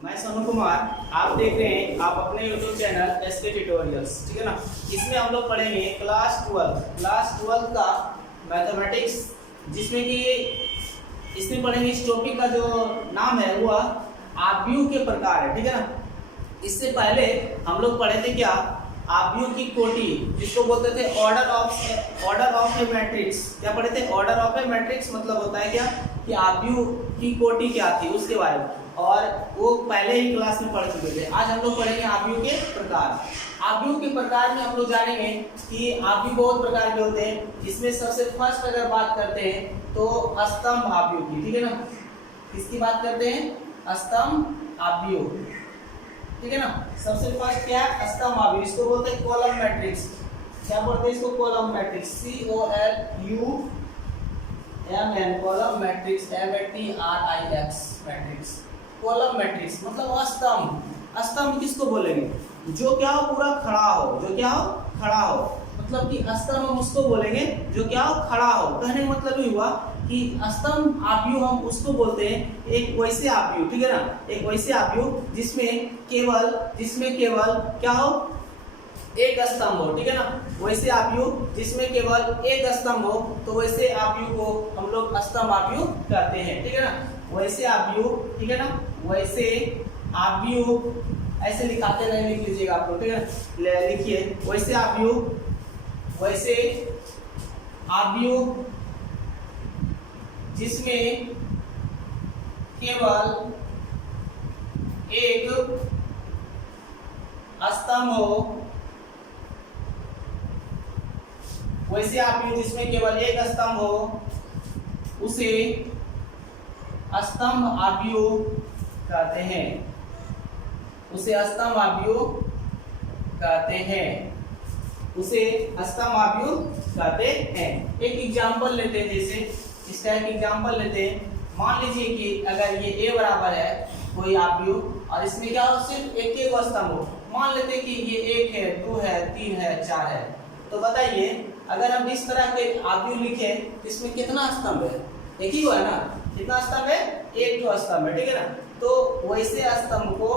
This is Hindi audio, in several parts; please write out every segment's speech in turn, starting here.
मैं सोनू कुमार। आप देख रहे हैं आप अपने YouTube चैनल एसके ट्यूटोरियल्स, ठीक है ना। इसमें हम लोग पढ़ेंगे क्लास 12 का मैथमेटिक्स, जिसमें कि इसमें पढ़ेंगे इस टॉपिक का जो नाम है वो आव्यूह के प्रकार है, ठीक है ना। इससे पहले हम लोग पढ़े थे क्या, आव्यूह की कोटि, जिसको बोलते थे ऑर्डर ऑफ ए मैट्रिक्स। क्या पढ़े थे? ऑर्डर ऑफ ए मैट्रिक्स मतलब होता है क्या कि आव्यूह की कोटि क्या थी उसके बारे में, और वो पहले ही क्लास में पढ़ चुके थे। आज हम लोग पढ़ेंगे आव्यूह के प्रकार। आव्यूह के प्रकार में हम लोग जानेंगे कि आव्यूह बहुत प्रकार के होते हैं। इसमें सबसे फर्स्ट अगर बात करते हैं तो स्तंभ आव्यूह की, ठीक है ना। किसकी बात करते हैं? स्तंभ आव्यूह, ठीक है ना। सबसे फर्स्ट क्या है? स्तंभ आव्यूह। इसको बोलते हैं कॉलम मैट्रिक्स। क्या बोलते हैं इसको? Column matrix. COLUMN column matrix, MATRIX matrix. Column matrix मतलब स्तंभ। स्तंभ किसको बोलेंगे? जो क्या हो? पूरा खड़ा हो। जो क्या हो? खड़ा हो। मतलब कि स्तंभ हम उसको बोलेंगे जो क्या हो? खड़ा हो। कहने का मतलब ये हुआ कि स्तंभ आव्यूह हम उसको बोलते हैं एक वैसे आव्यूह, ठीक है ना। एक वैसे आव्यूह जिसमें केवल क्या हो? एक स्तंभ हो, ठीक है ना। वैसे आव्यूह जिसमें केवल एक स्तंभ हो तो वैसे आव्यूह को हम लोग स्तंभ आव्यूह कहते हैं, ठीक है ना। वैसे आव्यूह, ठीक है ना। वैसे आव्यूह ऐसे लिखाते नहीं, लिख लीजिएगा आप लोग, ठीक है। लिखिए वैसे आव्यूह जिसमें केवल एक स्तंभ हो। वैसे आव्यूह जिसमें केवल एक स्तंभ हो उसे स्तंभ आव्यूह कहते हैं। उसे स्तंभ आव्यूह कहते हैं। उसे स्तंभ आव्यूह कहते हैं। एक एग्जांपल लेते हैं, जैसे इसका एक एग्जांपल लेते हैं। मान लीजिए कि अगर ये A बराबर है कोई आव्यूह और इसमें क्या हो? सिर्फ एक स्तंभ हो। मान लेते हैं कि ये 1 है, 2 है, 3 है, 4 है। तो बताइए अगर हम इस तरह के आव्यूह लिखें इसमें कितना स्तंभ है? एक ही है ना। कितना स्तंभ है? एक तो स्तंभ है, ठीक है ना। तो वैसे स्तंभ को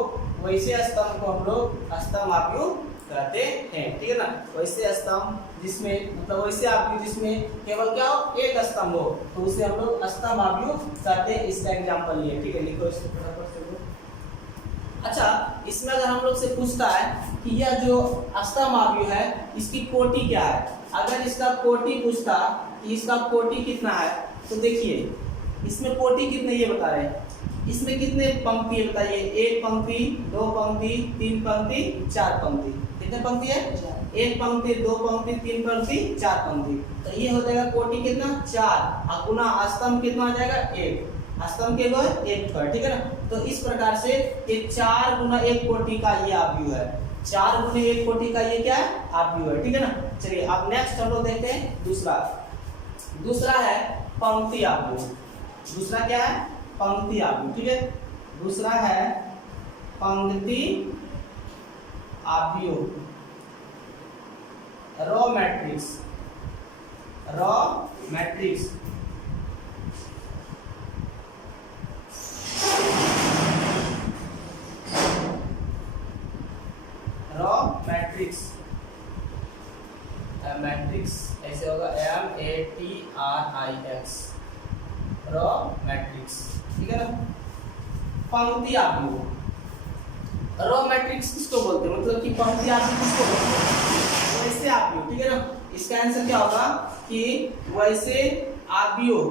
हम लोग स्तंभ आव्यूह कहते हैं, ठीक है ना। वैसे स्तंभ जिसमें मतलब वैसे आव्यूह जिसमें केवल क्या हो? एक स्तंभ हो तो उसे हम लोग स्तंभ आव्यूह कहते हैं। इसका एग्जांपल लिए, ठीक है। लिखो इसको फटाफट से। अच्छा, इसमें अगर हम लोग से पूछता है कि यह जो स्तंभ आव्यूह है इसकी कोटि क्या है, अगर इसका कोटि पूछता कि इसका कोटि कितना है, तो देखिए इसमें कोटि कितने ये बता रहे हैं। इसमें कितने पंक्ति है बताइए? 1 पंक्ति, 2 पंक्ति, 3 पंक्ति, 4 पंक्ति। कितने पंक्ति है? 1 पंक्ति, 2 पंक्ति, 3 पंक्ति, 4 पंक्ति। तो ये हो जाएगा कोटि कितना? 4। और गुना स्तंभ कितना आ जाएगा? 1। स्तंभ के बाद 1 पर, ठीक है ना। तो इस प्रकार से ये 4 गुना 1 कोटि का ये आव्यूह है। 4 गुना 1 कोटि का ये क्या है? आव्यूह है, ठीक है ना। चलिए अब नेक्स्ट हम लोग देखते हैं दूसरा है पंक्ति आव्यूह। दूसरा क्या है? पंक्ति आव्यूह, ठीक है। दूसरा है पंक्ति आव्यूह, raw matrix. Raw matrix matrix ऐसे होगा MATRIX, रॉ मैट्रिक्स, ठीक है ना। पंक्ति आव्यूह, रॉ मैट्रिक्स किसको बोलते हैं? मतलब कि पंक्ति आव्यूह किसको बोलते हैं? वैसे आव्यूह, ठीक है ना। इसका आंसर क्या होगा कि वैसे आव्यूह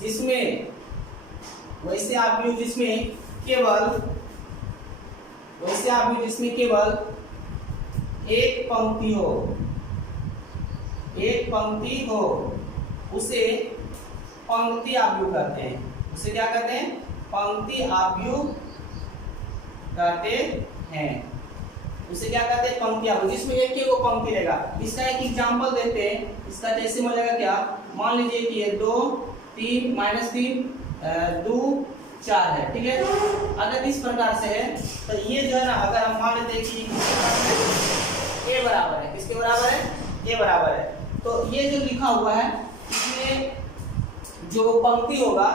जिसमें केवल एक पंक्ति हो उसे पंक्ति आव्यूह कहते हैं। उसे क्या कहते हैं? पंक्ति आव्यूह कहते हैं। उसे क्या कहते हैं? पंक्ति आव्यूह, जिसमें एक ही वो पंक्ति रहेगा। इसका एक एग्जांपल देते हैं। इसका जैसे मिलेगा क्या, मान लीजिए कि ये 2 3 -3 2 4 है, ठीक है। अगर इस प्रकार से है तो ये जो है ना, अगर हम मान लेते हैं कि A बराबर है, किसके बराबर है? A बराबर है। तो ये जो लिखा हुआ है इसमें जो पंक्ति होगा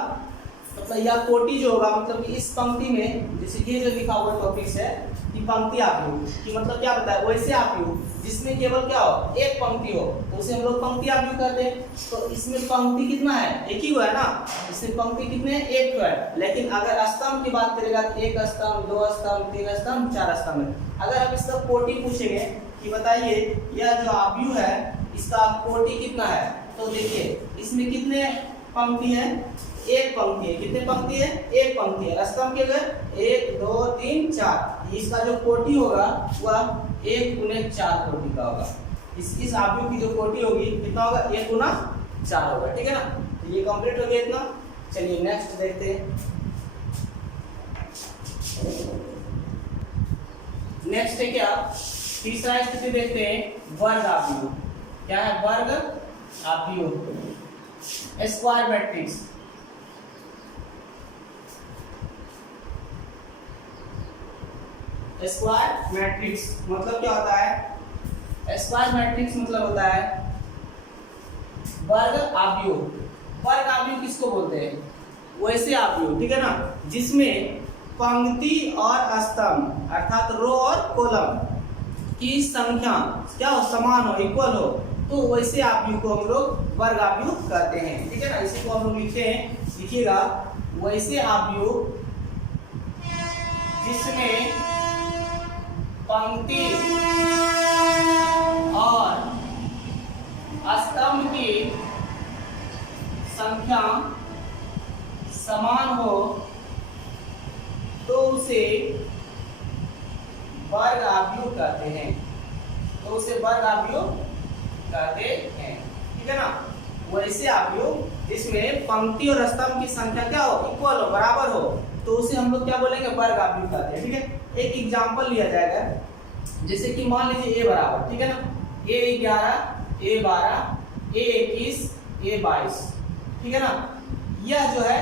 मतलब या कोटि जो होगा, मतलब कि इस पंक्ति में जैसे ये जो लिखा हुआ टॉपिक्स है कि पंक्ति आव्यूह, कि मतलब क्या बताया, वैसे आव्यूह जिसमें केवल क्या हो, एक पंक्ति हो, तो उसे हम लोग पंक्ति आव्यूह कहते हैं। तो इसमें पंक्ति कितना है, एक ही हुआ है ना, इसमें पंक्ति कितने हैं, एक तो है। लेकिन अगर स्तंभ की बात करेगा तो एक स्तंभ, दो स्तंभ, तीन स्तंभ, चार स्तंभ है। अगर हम इसका कोटि पूछेंगे कि बताइए यह जो आव्यूह है इसका कोटि कितना है, तो देखिए इसमें कितने पंक्ति है, एक पंक्ति है। कितने पंक्ति है, एक पंक्ति है। स्तंभ के अगर 1 2 3 4, इसका जो कोटि होगा वह 1 गुने 4 कोटि का होगा। इस आव्यूह की जो कोटि होगी कितना होगा, 1 गुना 4 होगा। ठीक है ना, तो ये कंप्लीट हो गया इतना। चलिए नेक्स्ट देखते हैं। नेक्स्ट है क्या, तीसरा स्थिति देखते हैं, वर्ग आव्यूह। क्या है, वर्ग आव्यूह, स्क्वायर मैट्रिक्स। स्क्वायर मैट्रिक्स मतलब क्या होता है, स्क्वायर मैट्रिक्स मतलब होता है वर्ग आव्यूह। वर्ग आव्यूह किसको बोलते हैं, वैसे आव्यूह, ठीक है ना, जिसमें पंक्ति और स्तंभ अर्थात रो और कॉलम की संख्या क्या हो, समान हो, इक्वल हो, तो वैसे आव्यूह को हम लोग वर्ग आव्यूह कहते हैं। ठीक है ना, इसी को हम लोग लिखते हैं, लिखिएगा, वैसे आव्यूह जिसमें पंक्ति और स्तंभ की संख्या समान हो तो उसे वर्ग आव्यूह कहते हैं, तो उसे वर्ग आव्यूह कहते हैं। ठीक है ना, वैसे आव्यूह जिसमें पंक्ति और स्तंभ की संख्या क्या हो, इक्वल हो, बराबर हो, तो उसे हम लोग क्या बोलेंगे, वर्ग आव्यूह कहते हैं। ठीक है, एक एग्जांपल लिया जाएगा, जैसे कि मान लीजिए a बराबर, ठीक है ना, a11 a12 a21 a22, ठीक है ना, यह जो है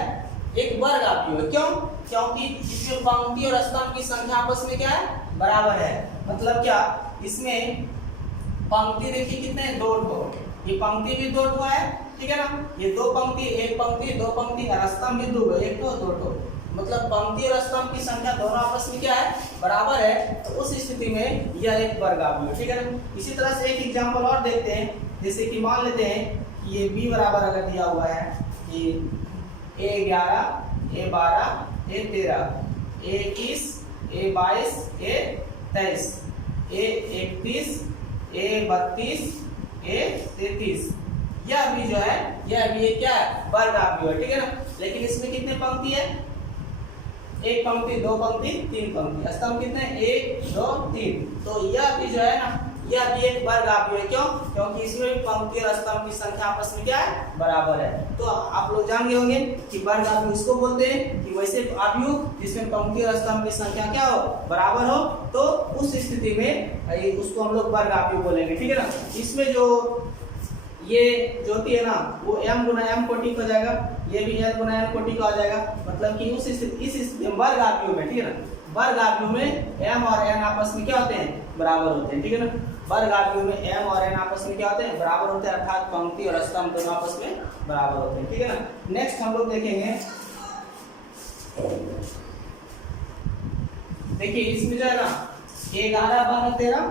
एक वर्ग आव्यूह है। क्यों, क्योंकि इसमें पंक्ति और स्तंभ की संख्या आपस में क्या है, बराबर है। मतलब क्या, इसमें पंक्ति देखिए कितने, 2 ठो, ये पंक्ति भी 2 ठो है, ठीक है ना, ये 2 पंक्ति, एक पंक्ति, 2 पंक्ति, और स्तंभ भी 2, एक ठो 2 ठो, मतलब पंक्ति और स्तंभ की संख्या दोनों आपस में क्या है, बराबर है। तो उस स्थिति में यह एक वर्ग आव्यूह है। ठीक है ना, इसी तरह से एक एग्जांपल और देखते हैं, जैसे कि मान लेते हैं कि ये b बराबर अगर दिया हुआ है कि a11 a12 a13 a21 a22 a23 a31 a32 a33, यह भी जो है, यह भी क्या है, वर्ग आव्यूह है। ठीक है ना, लेकिन इसमें कितने पंक्ति है, एक पंक्ति, 2 पंक्ति, 3 पंक्ति, स्तंभ कितने, 1 2 3, तो यह भी जो है ना, यह भी एक वर्ग आव्यूह है। क्यों, क्योंकि इसमें पंक्ति और स्तंभ की संख्या आपस में क्या है, बराबर है। तो आप लोग जान गए होंगे कि वर्ग आव्यूह इसको बोलते हैं कि वैसे आव्यूह जिसमें पंक्ति और स्तंभ की संख्या क्या हो, बराबर हो, तो उस स्थिति में उसको हम लोग वर्ग आव्यूह बोलेंगे। ठीक है ना, इसमें जो ये जो होती है ना, वो m गुना m कोटि का हो जाएगा, ये भी n गुना n कोटि का हो जाएगा। मतलब कि उस इस वर्ग आव्यूह में, ठीक है ना, वर्ग आव्यूह में m और n आपस में क्या होते हैं, बराबर होते हैं। ठीक है ना, वर्ग आव्यूह में m और n आपस में क्या होते हैं, बराबर होते हैं, अर्थात पंक्ति और स्तंभ दोनों आपस में बराबर होते हैं। ठीक है ना, नेक्स्ट हम लोग देखेंगे, देखिए इसमें जो है ना 11 12 13,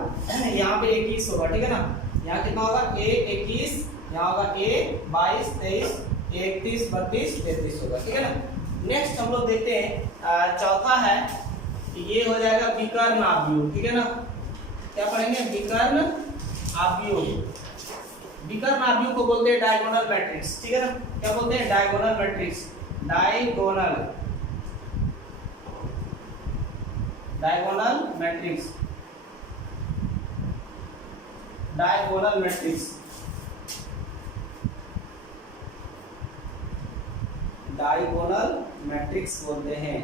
यहाँ पे 21 होगा। ठीक है ना, यहाँ कितना होगा, a21, यहाँ होगा a22 23 31 32 33 होगा। ठीक है ना, नेक्स्ट हम लोग देखते हैं, चौथा है कि ये हो जाएगा विकर्ण आव्यूह। ठीक है ना, क्या पढ़ेंगे, विकर्ण आव्यूह। विकर्ण आव्यूह को बोलते हैं डायगोनल मैट्रिक्स। ठीक है ना, क्या बोलते हैं, diagonal matrix, diagonal matrix, diagonal matrix, diagonal matrix बोलते हैं।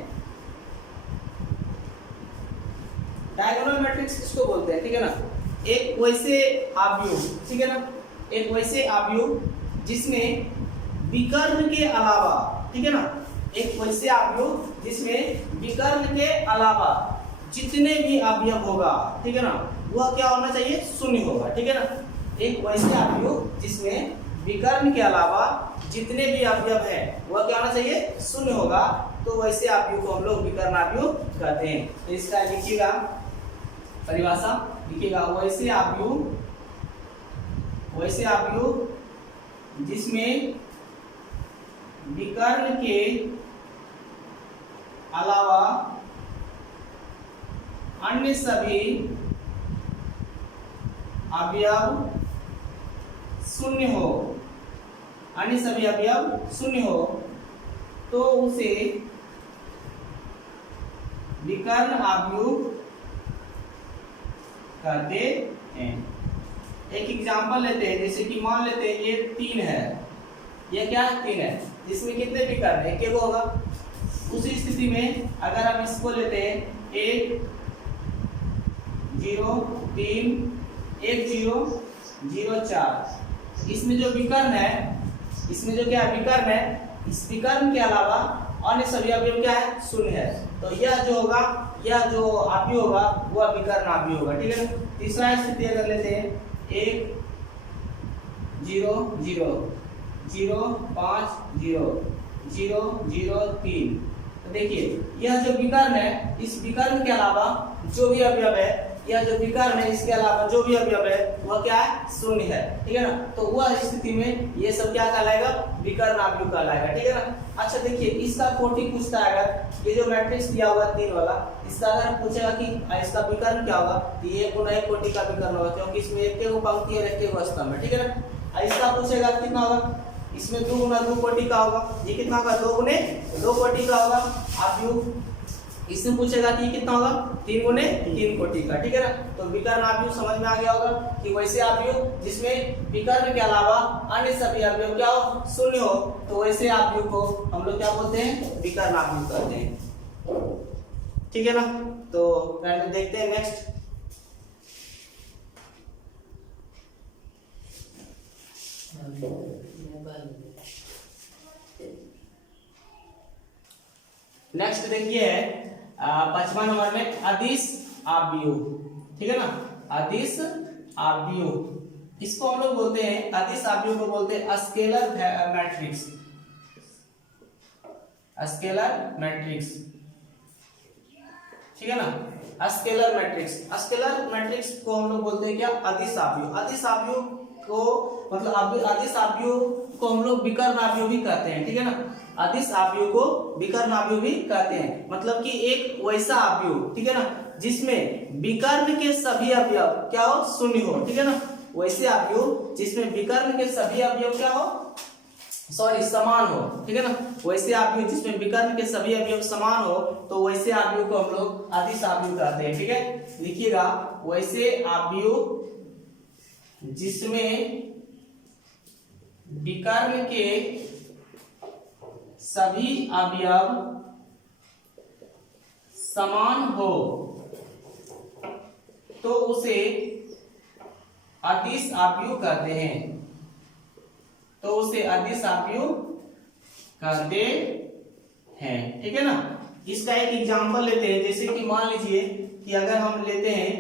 डायगोनल मैट्रिक्स किसको बोलते हैं, ठीक है ना, एक वैसे आव्यूह, ठीक है ना, एक वैसे आव्यूह जिसमें विकर्ण के अलावा, ठीक है ना, एक वैसे आव्यूह जिसमें विकर्ण के अलावा जितने भी अवयव होगा, ठीक है ना, वह क्या होना चाहिए, शून्य होगा। ठीक है ना, एक वैसे आव्यूह जिसमें विकर्ण के अलावा जितने भी अवयव है वह क्या होना चाहिए, शून्य होगा, तो वैसे अवयव को हम लोग विकर्ण अवयव कहते हैं। तो इसका लिखिएगा परिभाषा, लिखिएगा वैसे अवयव जिसमें विकर्ण के अलावा अन्य सभी अवयव शून्य हो, अन्य सभी अवयव शून्य हो, तो उसे विकर्ण अवयव कहते हैं। एक एग्जांपल लेते हैं, जैसे कि मान लेते हैं ये 3 है, ये क्या 3 है, इसमें कितने विकर्ण है, एक होगा। उसी स्थिति में अगर हम इसको लेते हैं 1 0 3 1 0 0 4, इसमें जो विकर्ण है, इसमें जो क्या विकर्ण है, इस विकर्ण के अलावा अन्य सभी अवयव क्या है, शून्य है। तो यह जो होगा, यह जो अवयव होगा वह विकर्ण अवयव होगा, ठीक है। तीसरा स्थिति अगर लेते हैं 1 0 0 0 5 0 0 0 3, तो देखिए यह जो विकर्ण है, इस विकर्ण के अलावा जो भी अवयव है, यह जो विकर्ण है इसके अलावा जो भी अवयव है वह क्या है, शून्य है, ठीक है ना। तो वह स्थिति में ये सब क्या कहलाएगा, विकर्ण अवयव कहलाएगा, ठीक है ना। अच्छा देखिए इसका कोटि पूछता है, अगर ये जो मैट्रिक्स दिया हुआ 3 वाला, इसका अगर पूछेगा कि इसका विकर्ण क्या होगा, तो ये गुना एक कोटि का विकर्ण होगा, क्योंकि इसमें एक को पंक्ति है, एक को स्तंभ है, ठीक है ना। इसका पूछेगा कितना होगा, इसमें 2 गुना 2 कोटि का होगा, ये कितना होगा, 2 गुने 2 कोटि का होगा अवयव। इसमें पूछेगा कि कितना होगा, 3 गुने 3 कोटि का, ठीक है ना। तो विकर्ण अवयव समझ में आ गया होगा कि वैसे अवयव जिसमें विकर्ण के अलावा अन्य सभी अवयव क्या हो, शून्य हो, तो वैसे अवयव को हम लोग क्या बोलते हैं, विकर्ण अवयव कहते हैं, ठीक है ना। तो देखते हैं नेक्स्ट। नेक्स्ट देखिए 5वां नंबर में अदिश अवयव, ठीक है ना, अदिश अवयव। इसको हम लोग बोलते हैं, अदिश अवयव को बोलते हैं स्केलर मैट्रिक्स, स्केलर मैट्रिक्स, ठीक है ना। स्केलर मैट्रिक्स, स्केलर मैट्रिक्स को हम लोग बोलते हैं क्या, अदिश अवयव। अदिश अवयव को मतलब अदिश अवयव को हम लोग विकर्ण अवयव भी कहते हैं, ठीक है ना। अदिश अवयव को विकर्ण अवयव भी कहते हैं, मतलब कि एक वैसा अवयव, ठीक है ना, जिसमें विकर्ण के सभी अवयव क्या हो, शून्य हो, ठीक है ना। वैसे अवयव जिसमें विकर्ण के सभी अवयव क्या हो, समान हो, ठीक है ना। वैसे अवयव जिसमें विकर्ण के सभी अवयव समान हो, तो वैसे अवयव को हम लोग अदिश अवयव कहते हैं, ठीक है। लिखिएगा वैसे अवयव जिसमें विकर्ण के सभी अवयव समान हो, तो उसे अदिश अवयव कहते हैं, तो उसे अदिश अवयव कहते हैं, ठीक है ना। इसका एक एग्जांपल लेते हैं, जैसे कि मान लीजिए कि अगर हम लेते हैं,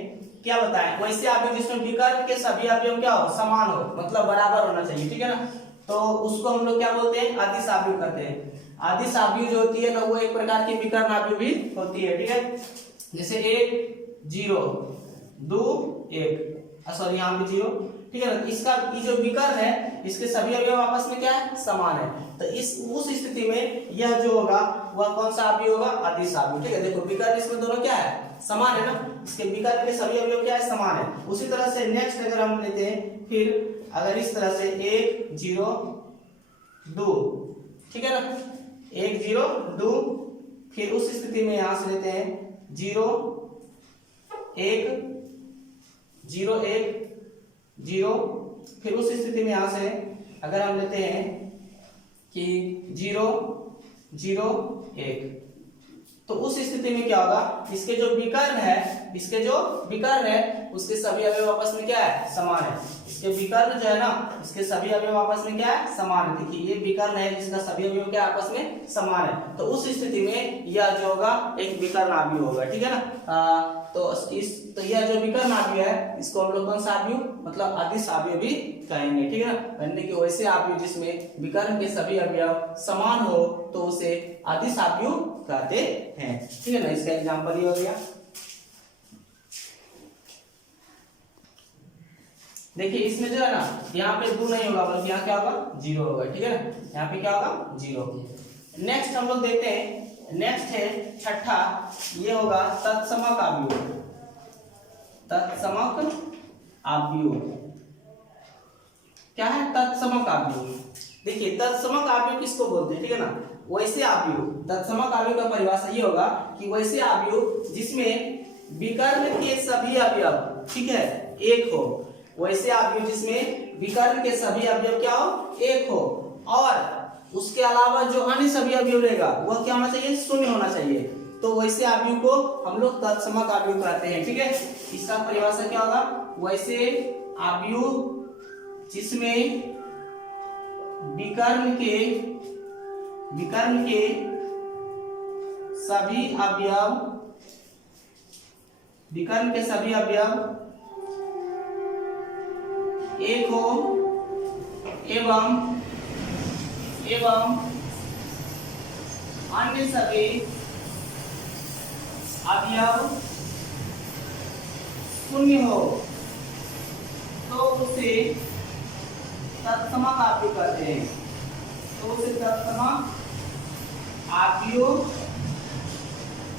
क्या बताएं, वैसे अवयव जिसमें विकर्ण के सभी अवयव क्या हो, समान हो, मतलब बराबर होना चाहिए, ठीक है ना। तो उसको हम लोग क्या बोलते हैं, अदिश अवयव कहते हैं। अदिश अवयव जो होती है ना, वो एक प्रकार की विकर्ण अवयव भी होती है, ठीक है। जैसे 1 0 2 1, सॉरी यहाँ भी 0, ठीक है ना। इसका ये जो विकर्ण है, इसके सभी अवयव आपस में क्या है, समान है। तो उस स्थिति में यह जो होगा वह कौन सा अवयव होगा, अदिश अवयव, ठीक है। देखो विकर्ण इसमें दोनों क्या है, समान है ना, इसके विकर्ण के सभी अवयव क्या है, समान है। उसी तरह से नेक्स्ट अगर हम लेते हैं, फिर अगर इस तरह से 1 0 2, ठीक है ना, 1 0 2, फिर उस स्थिति में यहां से लेते हैं 0 1 0 1 0, फिर उस स्थिति में यहां से अगर हम लेते हैं कि 0 0 1, तो उस स्थिति में क्या होगा, इसके जो विकर्ण है, इसके जो विकर्ण है उसके सभी अवयव आपस में क्या है, समान है। इसके विकर्ण जो है ना, इसके सभी अवयव आपस में क्या है, समान है। देखिए ये विकर्ण है जिसका सभी अवयव क्या आपस में समान है, तो उस स्थिति में यह जो होगा एक विकर्ण आव्यूह होगा, ठीक है ना। तो यह जो विकर्ण आव्यूह है इसको हम लोग कौन सा आव्यूह मतलब अदिश आव्यूह भी कहेंगे, ठीक है ना। कहने कि वैसे आव्यूह जिसमें विकर्ण के सभी अवयव समान हो तो उसे अदिश आव्यूह कहते हैं, ठीक है ना। इसका एग्जांपल ये हो गया। देखिए इसमें जो है ना, यहाँ पे 2 नहीं होगा बल्कि यहाँ क्या होगा 0 होगा, ठीक है ना। यहाँ पे क्या होगा 0। नेक्स्ट हम लोग देखते हैं, नेक्स्ट है छठा, ये होगा तत्समक आव्यूह। तत्समक आव्यूह क्या है, तत्समक आव्यूह। देखिए तत्समक आव्यूह किसको बोलते हैं, ठीक है ना। वैसे आव्यूह, तत्समक आव्यूह का परिभाषा ये होगा कि वैसे आव्यूह जिसमें विकर्ण के सभी अवयव, ठीक है, एक हो। वैसे आव्यूह जिसमें विकर्ण के सभी अवयव क्या हो, एक हो, और उसके अलावा जो अन्य सभी अवयव रहेगा वह क्या होना चाहिए, शून्य होना चाहिए। तो वैसे आव्यूह को हम लोग तत्समक आव्यूह कहते हैं, ठीक है। इसका परिभाषा क्या होगा, वैसे आव्यूह जिसमें विकर्ण के सभी अवयव, विकर्ण के सभी अवयव एक हो एवं अन्य सभी अवयव शून्य हो तो उसे तत्समक आव्यूह कहते हैं। तो उसे तत्समक आव्यूह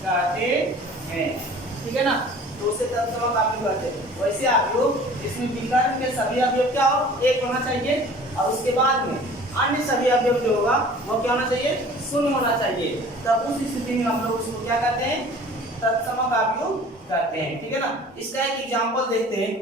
कहते हैं, ठीक है ना। तो उसे तत्समक आव्यूह कहते हैं। वैसे आव्यूह जिसमें विकर्ण के सभी अवयव क्या हो, एक होना चाहिए, और उसके बाद में अन्य सभी अवयव जो होगा वो क्या होना चाहिए, शून्य होना चाहिए। तब उस स्थिति में हम लोग उसको क्या कहते हैं, तत्समक आव्यूह कहते हैं, ठीक है ना। इसका एक एग्जांपल देखते हैं।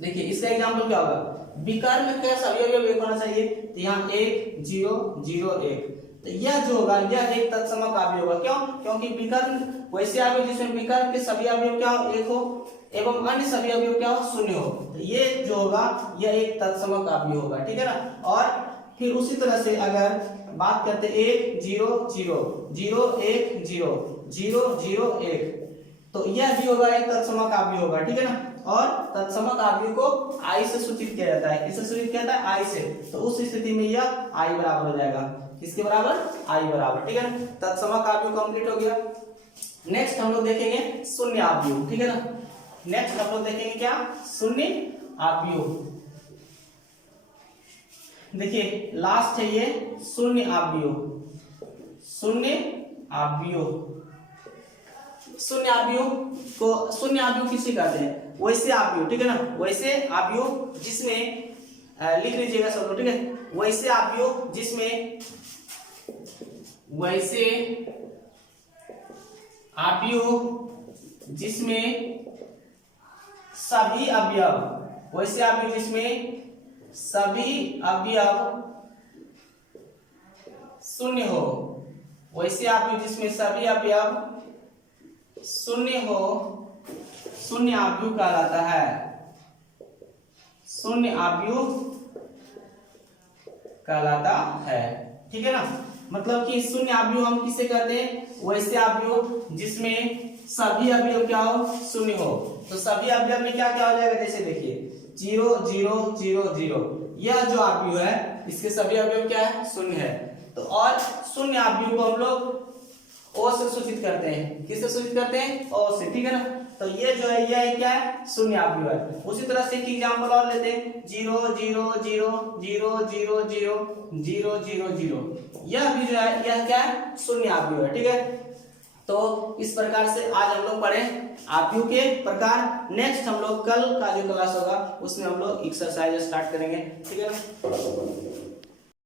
देखिए इसका एग्जांपल क्या होगा, विकर्ण के सभी अवयव एक होना चाहिए, तो यहाँ 1 0 0 1, तो यह जो होगा यह एक तत्समक आव्यूह होगा। क्यों, क्योंकि विकर्ण वैसे आव्यूह जिसमें विकर्ण के सभी अवयव क्या हो, एक हो, एवं अन्य सभी अवयव क्या हो, शून्य हो, तो ये जो होगा यह एक तत्समक आव्यूह होगा, ठीक है ना। और फिर उसी तरह से अगर बात करते 1 0 0 0 1 0 0 0 1, तो यह भी होगा एक तत्समक आव्यूह होगा, ठीक है ना। और तत्समक आव्यूह को I से सूचित किया जाता है। किससे सूचित किया जाता है, I से। तो उस स्थिति में यह I बराबर हो जाएगा, किसके बराबर, I बराबर, ठीक है ना। तत्समक आव्यूह कंप्लीट हो गया। नेक्स्ट हम लोग देखेंगे शून्य आव्यूह, ठीक है ना। नेक्स्ट हम लोग देखेंगे क्या, शून्य आव्यूह। देखिए लास्ट है ये शून्य आव्यूह। शून्य आव्यूह, शून्य आव्यूह को, शून्य आव्यूह किसे कहते हैं, वैसे आव्यूह, ठीक है ना। वैसे आव्यूह जिसमें लिख लीजिएगा सब लोग, ठीक है। वैसे आव्यूह जिसमें, वैसे आव्यूह जिसमें सभी अवयव, वैसे आव्यूह जिसमें सभी अवयव शून्य हो, वैसे आव्यूह जिसमें सभी अवयव शून्य हो, शून्य आव्यूह कहलाता है। शून्य आव्यूह कहलाता है, ठीक है ना। मतलब कि शून्य आव्यूह हम किसे कहते हैं, वैसे आव्यूह जिसमें सभी अवयव क्या हो, शून्य हो। तो सभी अवयव में क्या क्या हो जाएगा, जैसे देखिए 0 0 0 0, यह जो आव्यूह है इसके सभी अवयव क्या है, शून्य है। तो और शून्य आव्यूह को हम लोग O से सूचित करते हैं। किससे सूचित करते हैं, O से, ठीक है ना। तो ये जो है यह क्या है, शून्य आव्यूह है। उसी तरह से एक एग्जांपल और लेते हैं, 0 0 0 0 0 0 0 0 0, यह भी जो है यह क्या है, शून्य आव्यूह है, ठीक है। तो इस प्रकार से आज हम लोग पढ़े आव्यूह के प्रकार। नेक्स्ट हम लोग कल का जो क्लास होगा उसमें हम लोग एक्सरसाइज स्टार्ट करेंगे, ठीक है ना।